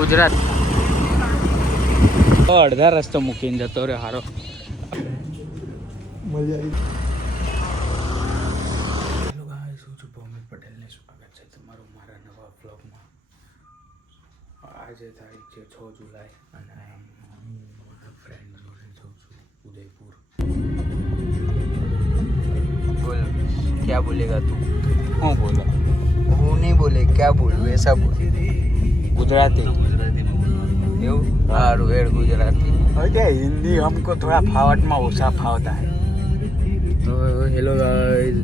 ગુજરાત અડધા રસ્તો મૂકીને જતો રહ્યો હારો. મજા આવી. હેલો ગાઈસ, હું છું ભૌમિક પટેલને સ્વાગત છે તમારું મારા નવા બ્લોગમાં. આજે તારીખ છે 6 જુલાઈ અને મારા ફ્રેન્ડ જોડે જાઉં છું ઉદયપુર. बोल क्या बोलेगा तू? હું બોલો? वो नहीं बोले क्या बोलूँ ऐसा बोल. ગુજરાતી. એવું સારું એડ ગુજરાતી. अरे हिंदी हमको थोड़ा फावट में ओछा फावता है. તો હેલો ગાઈસ,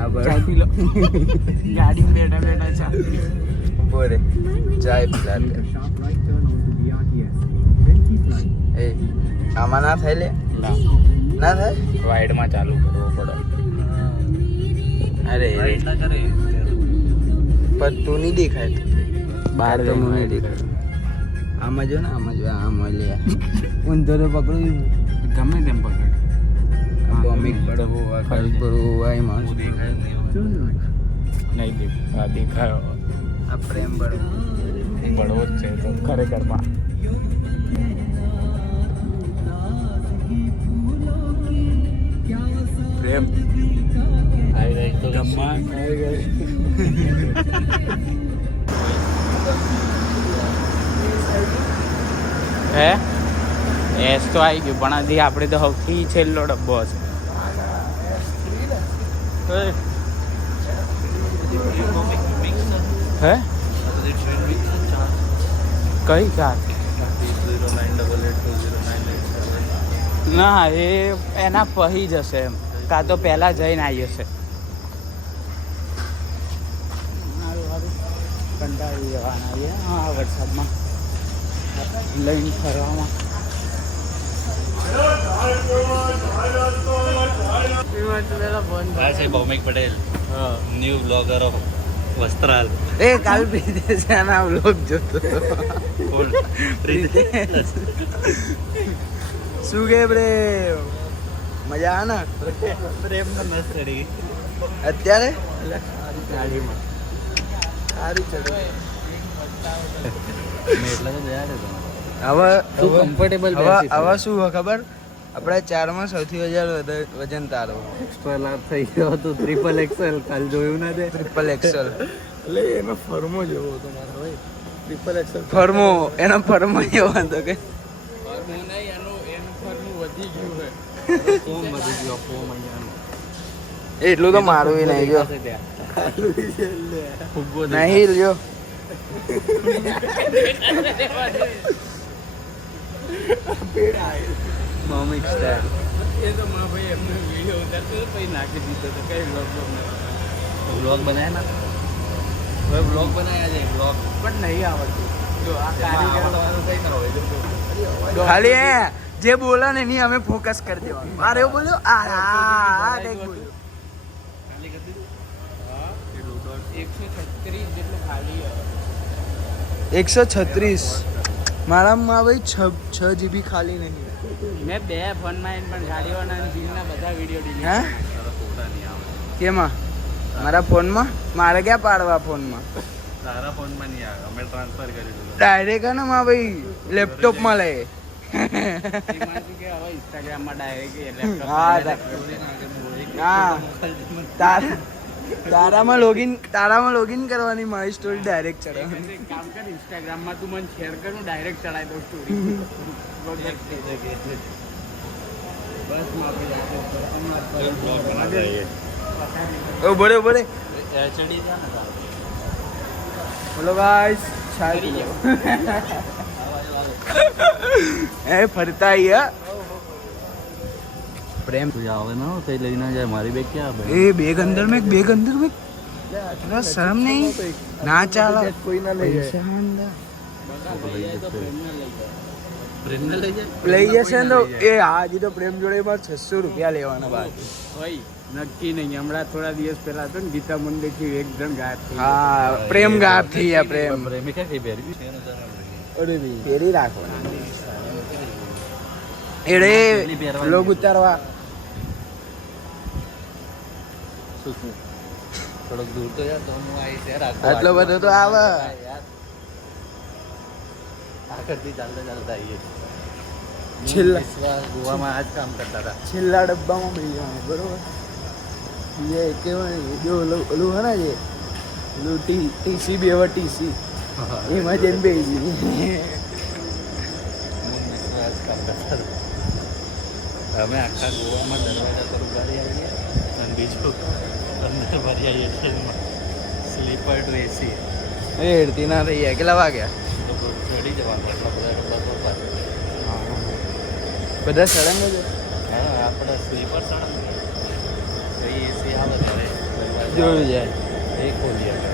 આ પર ગાડી બેઠા બેઠા ચા ઉભો રે, ચાય પીલાતે. એ આમાં ના થાય લે, ના ના થાય. વાઇડમાં ચાલુ કરવો પડે. અરે પણ તું નહીં દેખાય. બહાર તો હું નહીં દેખાય. આમાં જો ને, આમાં જો, આમાં લે ઊંધો તો પકડું. ગમે તેમ પકડ. ભૌમિક પડવો આકાશ પડવો આય માણસ નહીં દેખાયો. આ પ્રેમ પડવો પડવો જ છે તો ખરેખરમાં. પ્રેમ ગમવા હે એસ તો આવી ગયું પણ હજી આપણે તો સૌથી છેલ્લો ડબ્બો હશે. હે કઈ કાર? ના એ એના પહી જશે એમ, કાં તો પહેલાં જઈને આવી હશે. કંટાળી જવાના છે હા વરસાદમાં લઈને ફરવામાં. Bhaumik Patel new blogger of Vastral. એ કાલ પ્રિતેશ ના વ્લોગ જોતો હતો. શું કે પ્રેમ મજા આવે ને? પ્રેમ તો મસ્ત ચડી ગઈ અત્યારે ગાડીમાં. સારી ચડે. એટલે તો જયા રે હવે તું કમ્ફર્ટેબલ હવે શું હોય ખબર? આપણા ચારમાં સૌથી વધારે વજન તારો એક્સ્ટ્રા લાર્જ થઈ ગયો તો ટ્રિપલ એક્સેલ કાલ જોયું ના દે. ટ્રિપલ એક્સેલ એટલે એનો ફર્મો જેવો હતો મારો ભાઈ. ટ્રિપલ એક્સેલ ફર્મો, એનો ફર્મો એવો હતો કે વધી ગયું છે. ફોમ વધી ગયો, ફોમ અહીંયાનો. એટલું તો મારું એ નહીં જો નહીં લ્યો. ભૌમિક સ્ટાઇલ એ તો મારા ભાઈ એમને વિડીયો ઉતારતો હતો પછી નાખી દીધો હતો. કઈ બ્લોગ બનાયા ના હવે બ્લોગ બનાયા છે બ્લોગ પણ નહીં આવડતું. જો આ કારીગર કઈ ના હોય ખાલી એ જે બોલે ને એની અમે ફોકસ કરી દેવાનું. અરે એવું બોલ્યો આ દેખ બોલ્યો. 136 જેટલું ખાલી 136 મારામાં ભાઈ 6 GB ખાલી નહીં. મેં 2 ફોનમાં પણ ગાડીઓના અને જીમના બધા વિડીયો ડિલીટ હે કેમાં? મારા ફોનમાં? મારે ક્યાં પાડવા ફોનમાં? તારા ફોનમાં નહીં આવે, અમે ટ્રાન્સફર કરી દીધું ડાયરેક્ટ ને માં ભાઈ લેપટોપમાં લે. ઇન્સ્ટાગ્રામમાં ડાયરેક્ટ હા તારામાં લોગિન કરવાની મારી સ્ટોરી ડાયરેક્ટ ચડાવવાની. કામ કર, ઇન્સ્ટાગ્રામમાં તું મને શેર કર, હું ડાયરેક્ટ ચડાવી દઉં સ્ટોરી. ઓ બોલે બોલે એચડી છે ને બોલો ગાઈસ. એ ફરતા આયા પ્રેમ તું આવે ના કઈ લઈ ના જાય. મારી બેગ ક્યાં આવે? એ બેગ અંદર મેં શરમ નહીં ના ચાલે. કોઈ ના લઈ પ્રેમને લઈ જાય. લઈ જશે ને તો એ હાજી તો પ્રેમ જોડે માં 600 રૂપિયા લેવાના બાકી. ભાઈ નક્કી નહીં. હમણાં થોડા દિવસ પહેલા હતો ને ગીતા મંદિરથી એક જણ ગાયબ થઈ ગયો. હા પ્રેમ ગાયબ થઈ ગયા. પ્રેમ પ્રેમિકા કઈ પહેરવી? અરે ફેરી રાખવાની એડે લોગ ઉતારવા. થોડોક દૂર તો યાર તો હું આવી ત્યાં રાખો. આટલો બધો તો આવે. આગળથી ચાલતા ચાલતા આવીએ છેલ્લા. વિશ્વાસ ગોવામાં આ જ કામ કરતા હતા. છેલ્લા ડબ્બામાં બેસી જવાનું બરોબર. બીજા એક જો ઓલું હે ને જે ઓલું ટીસી બે હવે ટીસી એમાં જઈને બેસી વિશ્વાસ કામ કરતા હતા. અમે આખા ગોવામાં દરવાજા પર ઉગાડી આવીએ અને બીજું અંદર ભરી આવીએ ટ્રેનમાં સ્લીપર ટુ એસી હેડતી ના થઈ ગયા. કેટલા વાગ્યા? તો ચડી જવાનું એટલા બધા ડબ્બા તો પાસે. બધા સળંગ જ હા આપણે સ્લીપર સળંગ તો એસી આવે ત્યારે દરવાજા જોયું જાય. એ ખોલીએ અમે.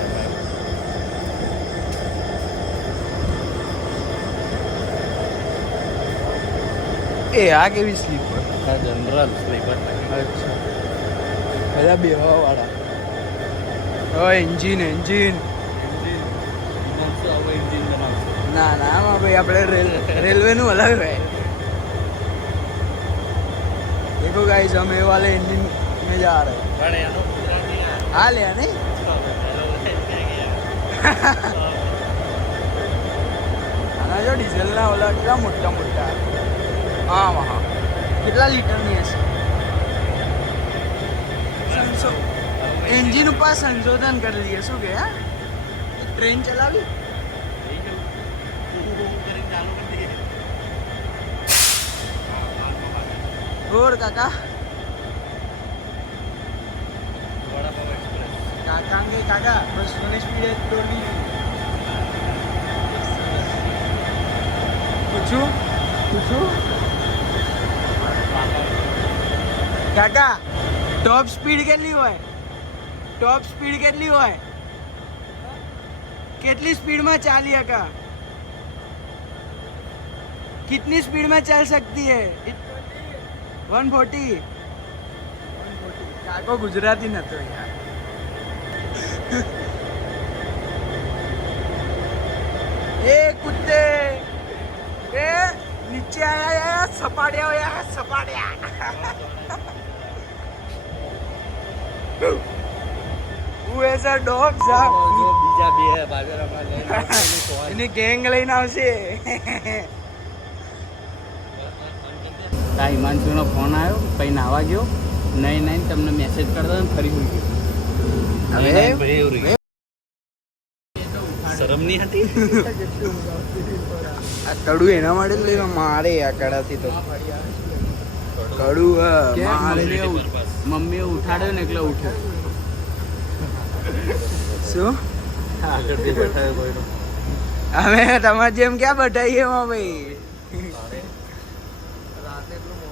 એ આ કેવી સ્લીપર? આ જનરલ સ્લીપર અચ્છા બધા બેહવા વાળા. એન્જિન એન્જિન હવે એન્જિન બનાવશે. ના ના આમાં ભાઈ આપણે રેલવેનું અલગ હોય. देखो गाइस हम ये वाले इंजन में जा रहे हैं. પણ એનો પૂરા નહીં આવે. हाँ ले नहीं આના જો ડીઝલના ઓલા કેટલા મોટા મોટા. હા હા કેટલા લીટરની હશે? એન્જિન ઉપર સંશોધન કરી દઈએ શું કે હા ટ્રેન ચલાવી. और काका काका बस स्पीड तोड़नी पूछू काका टॉप स्पीड કેટલી હોય? ટોપ સ્પીડ કેટલી હોય? કેટલી સ્પીડમાં ચાલી હકા? कितनी स्पीड में चल सकती है? 140. કાકો ગુજરાતી નતો યાર. એ કુત્તે એ નીચે આયા યાર સપાડ્યા યાર સપાડ્યા. Who is a dog sir? બીજા બે બાજુ એની ગેંગ લઈને આવશે. આ હિમાંશુનો ફોન આવ્યો પછી નાવા ગયો નહીં તમને મેસેજ કરતો ને ફરી હોઈ ગયો. હવે શરમ નહીં હતી. આ કડું એના માટે જ લઈને મારે આ કડાથી તો કડું મારે મમ્મીએ ઉઠાડ્યો ને એટલે ઉઠ્યો. શું આગળથી બેઠાયો કોઈનો. અમે તમારે જેમ ક્યાં બટાઈએ એમાં ભાઈ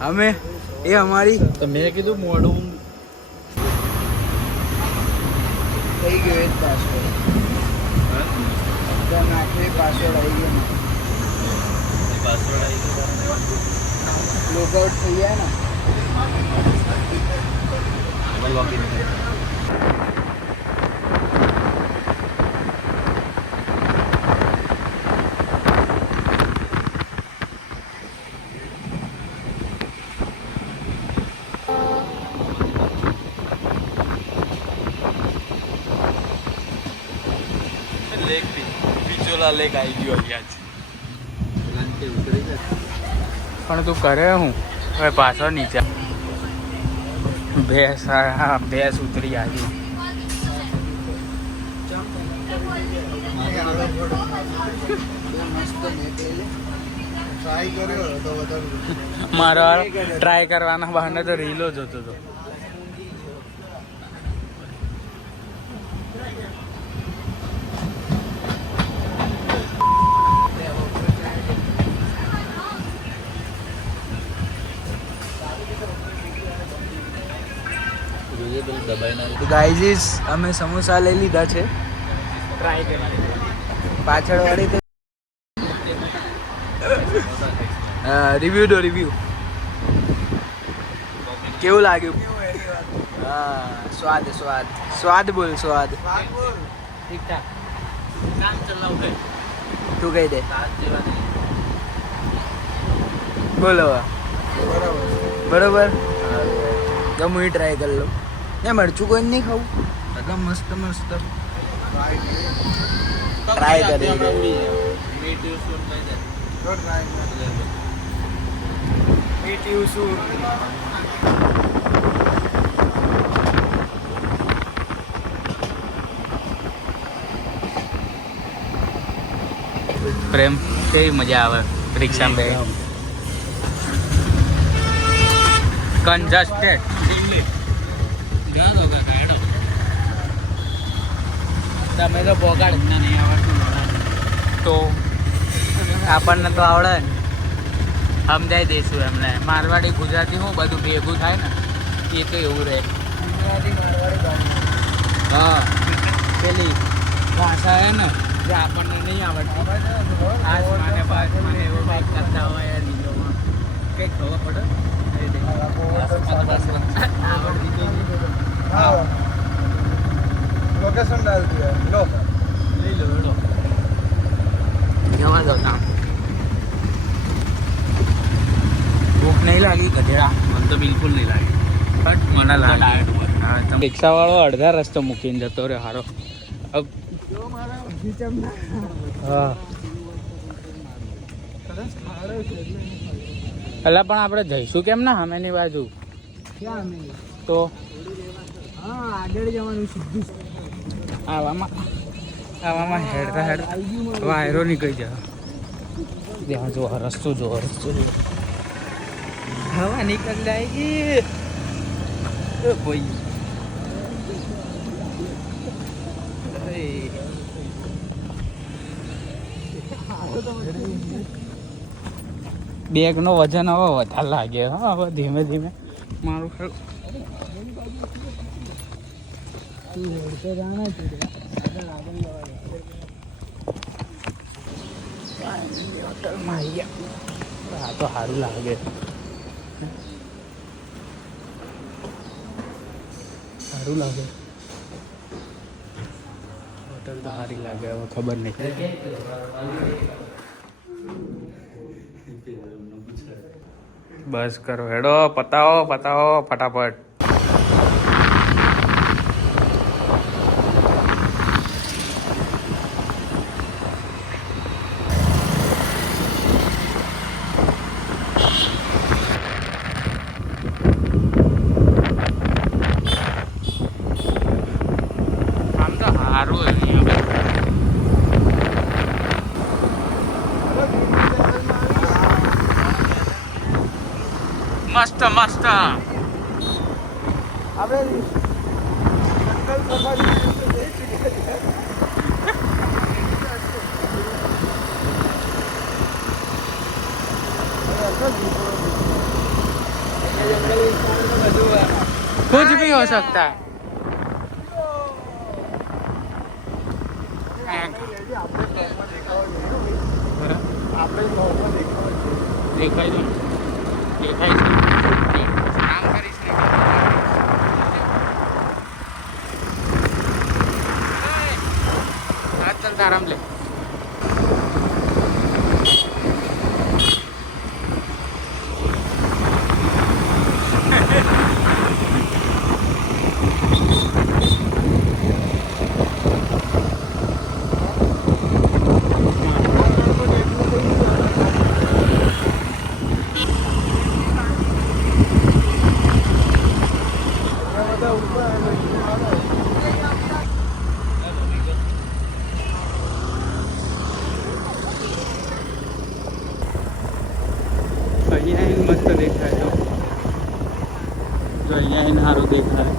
અમે એ અમારી તો મેં કીધું મોડું થઈ ગયો એ જ પાસવર્ડ નાખી પાસવર્ડ આવી ગયો પાસવર્ડ આવી ગયો. લોકઆઉટ થઈ ગયા ને લોગિન લેક બીજોલા લેક આવી ગયો અહીંયા જ. પણ તું કરે હું હવે પાછો નીચે ભેંસ હા ભેંસ ઉતરી આવી. મારો ટ્રાય કરવાના બહાને તો રીલો જોતો હતો. ગાઈઝ અમે સમોસા લઈ લીધા છે ટ્રાય કરવાની પાછળ વાળી રિવ્યુ દો રિવ્યુ કેવું લાગ્યું? હા સ્વાદ સ્વાદ સ્વાદ બોલ સ્વાદ ઠીકઠાક કામ ચલાવ ગઈ તું કહી દે સાત જેવા નહીં. બોલો બરોબર તો હું ટ્રાય કરી લઉં. એ મરચું કોઈ નહીં ખાવું એકદમ મસ્ત મસ્ત ટ્રાય કરી મીઠું શું થઈ જાય. પીટી ઉષુ પ્રેમ કેવી મજા આવે રિક્ષામાં બે કન્જસ્ટેડ તમે તો બોગાડ નહીં આવડતું તો આપણને તો આવડે ને સમજાઈ દઈશું એમને મારવાડી ગુજરાતી હું બધું ભેગું થાય ને એ તો એવું રહે ગુજરાતી મારવાડી હા પેલી ભાષા હે ને જે આપણને નહીં આવડતી આજ માને બાદ માને એવું કંઈક કરતા હોય લીલોમાં કંઈક ખબર પડે આવડતી તો લોકેશન ડાલ દિયા લો લઈ લો હેડો જવા દો તામ ભૂખ નહીં લાગી ગધેડા મને તો બિલકુલ નહીં લાગી મને લાગે રિક્ષાવાળો અડધા રસ્તો મૂકીને જતો રહ્યો હારો હા એટલે પણ આપણે જઈશું કેમ ના સામેની બાજુ ક્યાં અમે તો હા આગળ જવાનું સીધું આવામાં હેડતા હેડતા વાયરો નીકળી જાય ત્યાં જો રસ્તો જો હવા નીકળ જાયગી ભાઈ બેગ નો વજન હવે વધારે લાગે હા હવે ધીમે ધીમે મારું હોટલમાં આવી ગયા આ તો સારું લાગે સારું લાગે હોટલ તો સારી લાગે હવે ખબર નહીં બસ કરો હેડો પતાવો ફટાફટ આમ તો સારું મસ્ત મસ્ત આપણે જંગલ सफारी कुछ भी हो सकता है દેખાય છે કામ કરીશ ને ચાલ આરામ લે અહીંયા મસ્ત દેખાય જો અહીંયા સારું દેખાય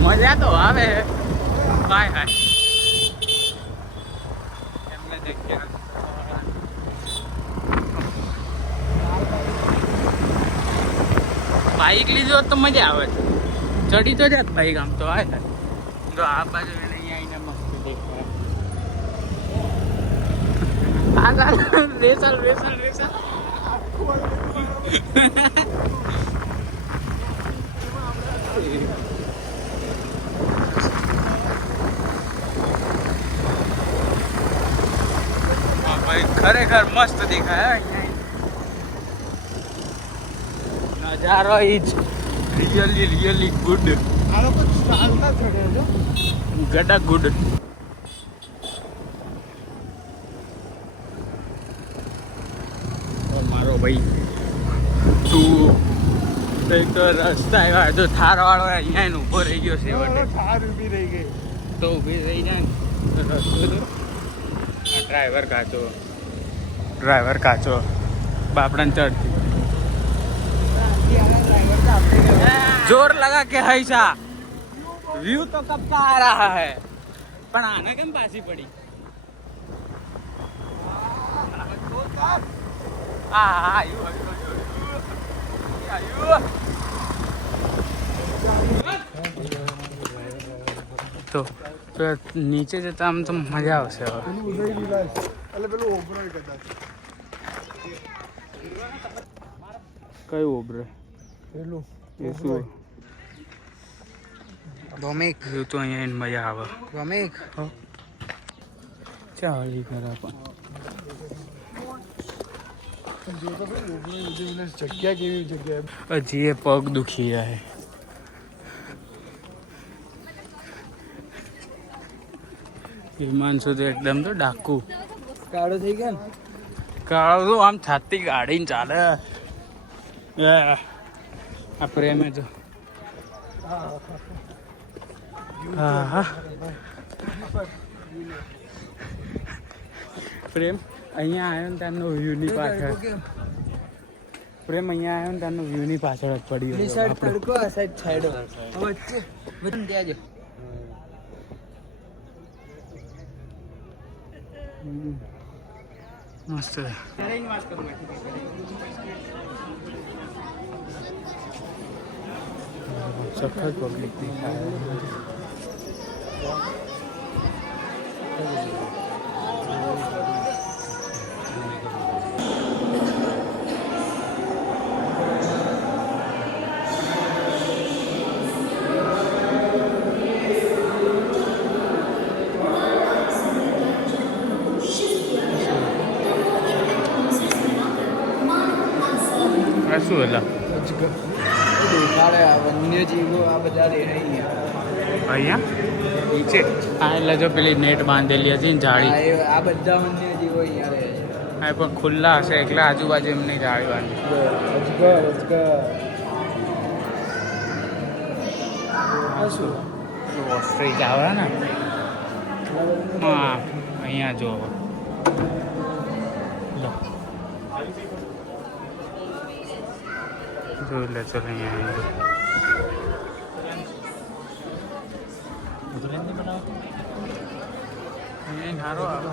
મજા તો આવે કાંઈ હાય એમને જગ્યા બાઈક લીધો તો મજા આવે છે ચડી તો જાત બાઈક આમ તો આવે તો આ બાજુ અહીંયા આવીને મસ્ત દેખાય વેસલ ભાઈ ખરેખર મસ્ત દેખાય નજારો ઇઝ રિયલી ગુડ આ લોકો ચાલતા ચડે છે. ગડા ગુડ. મારો ભાઈ તું એક તો રસ્તા આવ્યા જો થાર વાળો અહીંયા એને ઊભો રહી ગયો છે વટે. થાર ઊભી રહી ગઈ. તો ઊભી રહી જાય ને રસ્તો તો ડ્રાઈવર કાચો બાપડાને ચડતી जोर लगा के ऐसा व्यू तो कब का आ रहा है पण आने केम पासी पड़ी तो નીચે જતા આમ તો મજા આવશે હવે. કયું ઓબરે પેલું એ શું ગમેક વ્યૂ તો અહીંયા એને મજા આવે. ગમેક ચાલી ખરા જગ્યા કેવી જગ્યા હજી એ પગ દુખી જાય. વિમાન સુધી એકદમ તો ડાકુ કાળો થઈ ગયા ને. કાળો તો આમ છાતી ગાડીને ચાલે. આ પ્રેમે તો હા પ્રેમ અહીંયા આવ્યો ને તેમનો વ્યૂની પાછળ. પ્રેમ અહીંયા આવ્યો ને તેમનો વ્યૂની પાછળ જ પડી પેલી સાઈડ તડકો આ સાઈડ છાયડો વચ્ચે વચ્ચે ત્યાં જ મસ્ત સખત પબ્લિક દેખાય. આ શું ହେଲା દેખાડે આ વન્યજીવો આ બધા રહે અહીંયા. અહીંયા નીચે હા એટલે જો પેલી નેટ બાંધેલી હતી ને જાળી આ બધા વન્યજીવો અહીંયા રહે છે. હા પણ ખુલ્લા હશે એટલે આજુબાજુ એમની જાળી બાંધી. અજગર આ શું ઓસ્ટ્રીચ આવે ને હા અહીંયા જો જોઈ લે ચલો અહીંયા સારો આવે.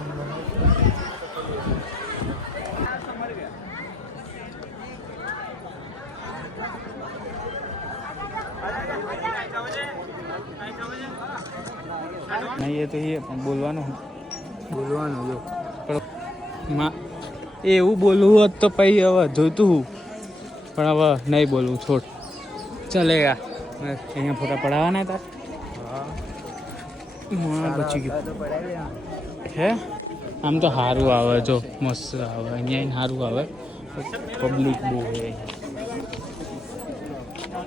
નહીં એ તો એ પણ બોલવાનું જો પણ એવું બોલવું હોત તો પછી હવે જોઈતું પણ હવે નહીં બોલવું છોડ ચલેગા. અહીંયા ફોટા પડાવવાના હતા. હા બચી ગયું હે. આમ તો સારું આવે જો મસ્ત આવે અહીંયા સારું આવે. પબ્લિક બહુ હોય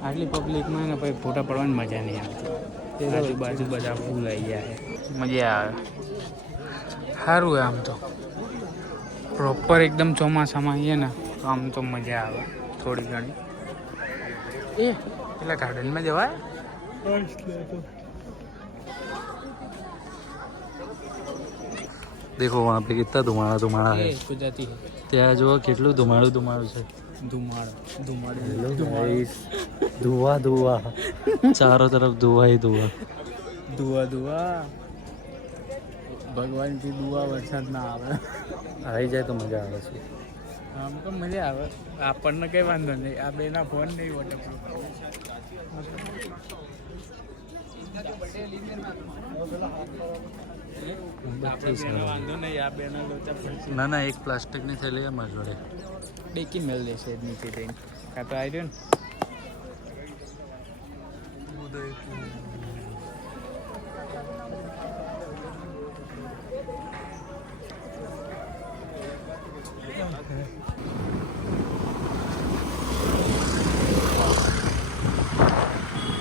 આટલી પબ્લિકમાં ને પછી ફોટા પડવાની મજા નહીં આવતી. આજુબાજુ બધા ફૂલ આવી જાય મજા આવે. સારું આમ તો પ્રોપર એકદમ ચોમાસામાં આવીએ ને તો આમ તો મજા આવે થોડી ઘણી. એ પેલા ગાર્ડનમાં જવાય. देखो वहाँ पे कितना धुमाड़ा है. ગુજરાતી ત્યાં જો કેટલું ધુમાડું છે. ધુઆ ચારો તરફ ધુઆ ભગવાનથી દુઆ વરસાદ ના આવે. આવી જાય તો મજા આવે છે. આમ તો મજા આવે આપણને કઈ વાંધો નહીં. આ બેના ફોન નહીં વોટરપ્રૂફ. આપણે વાંધો નહીં. આ બેના લોચા પડશે. ના એક પ્લાસ્ટિકની થેલી અમારી જોડે ડેકી મેળ દેશે નીચે જઈને. કાં તો આવી રહ્યો ને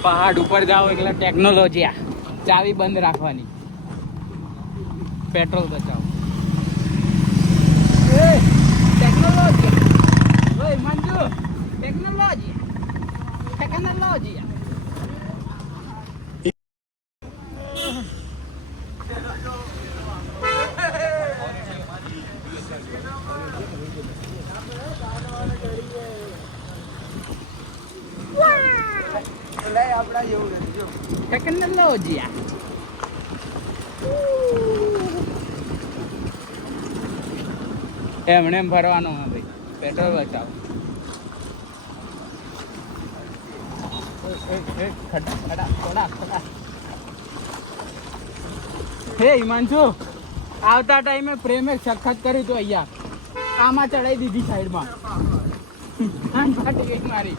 પહાડ ઉપર જાઓ એટલે ટેકનોલોજી આ ચાવી બંધ રાખવાની, પેટ્રોલ બચાવો. ટેકનોલોજી ઓય મંજુ, ટેકનોલોજી ટેકનોલોજી. આપણા જેવું નથી જો. ટેકનોલોજી એમને એમ ફરવાનો હા ભાઈ, પેટ્રોલ બચાવો. હે હિમાંશુ, આવતા ટાઈમે પ્રેમે સખત કર્યું તો અહીંયા આમાં ચડાઈ દીધી સાઈડમાં. ફાટી ગઈ મારી.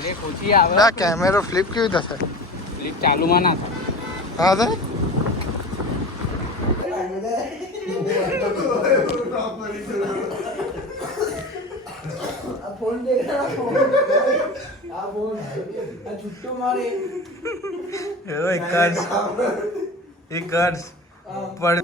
બ્રેક ઓછી આવે. ના કેમેરો ફ્લિપ કેવી થશે? ક્લિપ ચાલુમાં ના થાય. હા થાય. આ ફોન દેખાડો. આ ફોન આ છૂટું મારે. એક કાર્ડ પણ